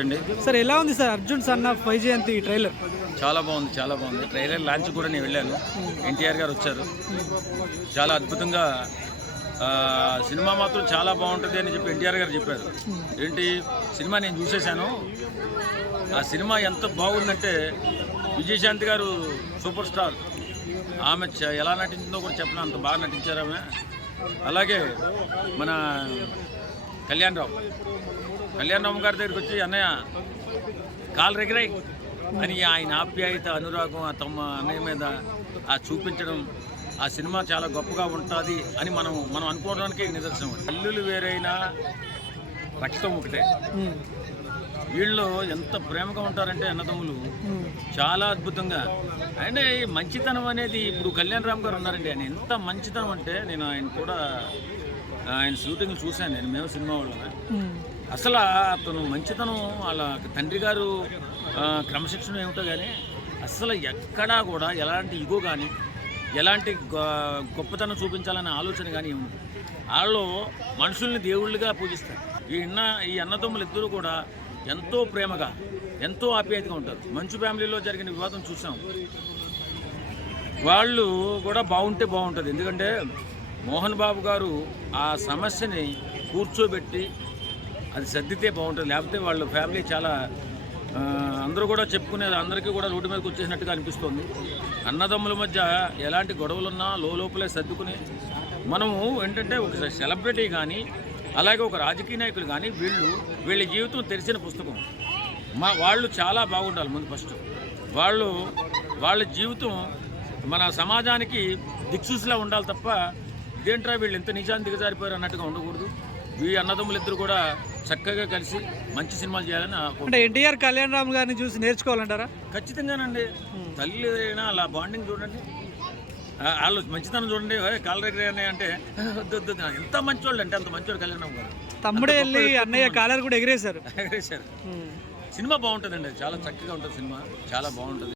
అండి. సార్ ఎలా ఉంది sir Arjun son of Vyjayanthi trailer? చాలా బాగుంది, చాలా బాగుంది. ట్రైలర్ లాంచ్ కూడా నేను వెళ్ళాను. ఎన్టీఆర్ గారు వచ్చారు. చాలా అద్భుతంగా సినిమా మాత్రం చాలా బాగుంటుంది అని చెప్పి ఎన్టీఆర్ గారు చెప్పారు. ఏంటి సినిమా నేను చూసేశాను. ఆ సినిమా ఎంత బాగుందంటే విజయశాంతి గారు సూపర్ స్టార్. ఆమె ఎలా నటించిందో కూడా చెప్పిన అంత బాగా నటించారు ఆమె. అలాగే మన కళ్యాణ్ రావు గారి దగ్గరికి వచ్చి అన్నయ్య కాలు రెగిరాయి అని ఆయన ఆప్యాయత, అనురాగం ఆ తమ అన్నయ్య మీద చూపించడం, ఆ సినిమా చాలా గొప్పగా ఉంటుంది అని మనం అనుకోవడానికి నిదర్శనం. తల్లులు వేరైనా రక్తం ఒకటే. వీళ్ళు ఎంత ప్రేమగా ఉంటారంటే అన్నదమ్ములు, చాలా అద్భుతంగా. అంటే మంచితనం అనేది ఇప్పుడు కళ్యాణ్ రామ్ గారు ఉన్నారండి. ఆయన ఎంత మంచితనం అంటే నేను ఆయన షూటింగ్ చూశాను. మేము సినిమా వాళ్ళమే. అసలు అతను మంచితనం, వాళ్ళ తండ్రి గారు క్రమశిక్షణ ఏమిటో కానీ అసలు ఎక్కడా కూడా ఎలాంటి ఇగో కానీ ఎలాంటి గొప్పతనం చూపించాలనే ఆలోచన కానీ ఏముంది. వాళ్ళు మనుషుల్ని దేవుళ్ళుగా పూజిస్తారు. ఈ అన్నదమ్ములు ఇద్దరు కూడా ఎంతో ప్రేమగా, ఎంతో ఆప్యాయతగా ఉంటారు. మంచు ఫ్యామిలీలో జరిగిన వివాదం చూసాం. వాళ్ళు కూడా బాగుంటే బాగుంటుంది. ఎందుకంటే మోహన్ బాబు గారు ఆ సమస్యని కూర్చోబెట్టి అది సర్దితే బాగుంటుంది. లేకపోతే వాళ్ళ ఫ్యామిలీ చాలా అందరూ కూడా చెప్పుకునేది, అందరికీ కూడా రోడ్డు మీదకి వచ్చేసినట్టుగా అనిపిస్తుంది. అన్నదమ్ముల మధ్య ఎలాంటి గొడవలున్నా లోపలే సర్దుకుని మనము ఏంటంటే ఒక సెలబ్రిటీ కానీ అలాగే ఒక రాజకీయ నాయకులు కానీ వీళ్ళ జీవితం తెరిచిన పుస్తకం. వాళ్ళు చాలా బాగుండాలి. ముందు ఫస్ట్ వాళ్ళ జీవితం మన సమాజానికి దిక్సూసిలా ఉండాలి తప్ప ఇదేంట్రా వీళ్ళు ఎంత నిజాన్ని దిగజారిపోయారు అన్నట్టుగా ఉండకూడదు. ఈ అన్నదమ్ములు ఇద్దరు కూడా చక్కగా కలిసి మంచి సినిమాలు చేయాలని. అంటే ఎన్టీఆర్ కళ్యాణ్ రామ్ గారిని చూసి నేర్చుకోవాలంటారా? ఖచ్చితంగానండి. తల్లి అయినా అలా బాండింగ్ చూడండి, వాళ్ళు మంచితనం చూడండి. కాలరెగరే అంటే వద్దు, ఎంత మంచోళ్ళు అంటే అంత మంచోళ్ళు కళ్యాణ్ రామ్ గారు. తమ్ముడే వెళ్ళి అన్నయ్య కాలర్ కూడా ఎగిరేశారు. సినిమా బాగుంటుందండి. చాలా చక్కగా ఉంటుంది సినిమా, చాలా బాగుంటుంది.